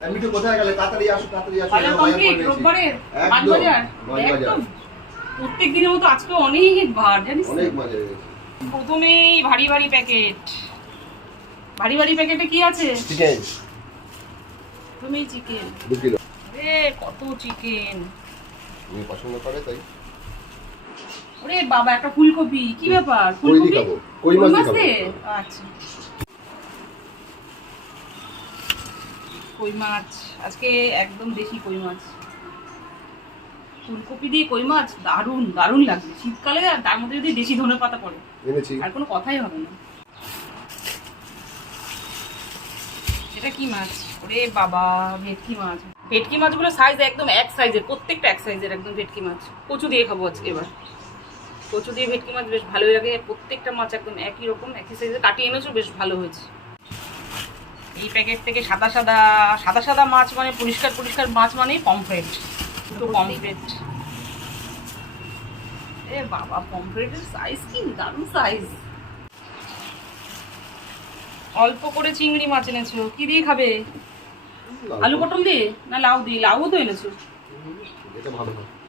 মিঠু কোথায় গেলে? তাড়াতাড়ি আসো, তাড়াতাড়ি আসো। বাজার কমপ্লিট রোববারের বাজার একদম প্রত্যেক দিনের মতো আজকে অনেক ভার জানিস তো? অনেক মজা হয়েছে। প্রথমেই ভারী ভারী প্যাকেট। ভারী ভারী প্যাকেটে কি আছে? চিকেন। প্রথমেই চিকেন 2 কিলো। আরে কত চিকেন! তুমি পছন্দ করে তাই। ওরে বাবা, একটা ফুলকপি। কি ব্যাপার? কই ফুলকপি খাবো? কই মাছ খাবো। আচ্ছা, কই মাছ আজকে একদম দেশি কই মাছ। ফুলকপি দিয়ে কই মাছ দারুণ দারুণ লাগবে শীতকালে, আর তার মধ্যে যদি দেশি ধনেপাতা পড়ে এনেছি। আর কোনো কথাই হবে না। এটা কি মাছ? ওরে বাবা, ভেটকি মাছ। ভেটকি মাছগুলো সাইজ একদম এক সাইজের, প্রত্যেকটা এক সাইজের একদম ভেটকি মাছ। কচু দিয়ে খাবো আজকে এবার। কচু দিয়ে ভেটকি মাছ বেশ ভালোই লাগে। প্রত্যেকটা মাছ একদম একই রকম একই সাইজে কাটিয়ে এনেছো, বেশ ভালো হয়েছে। এই প্যাকেট থেকে সাদা সাদা সাদা সাদা মাছ মানে পরিষ্কার পরিষ্কার মাছ মানে পমফ্রেট। দুটো পমফ্রেট। এ বাবা, পমফ্রেটের সাইজ কি দারুণ সাইজ। অল্প করে চিংড়ি মাছ এনেছো। কি দিয়ে খাবে? আলু পটল দিয়ে না লাউ দিয়ে? লাউও তো এনেছো। এটা ভালো হয়।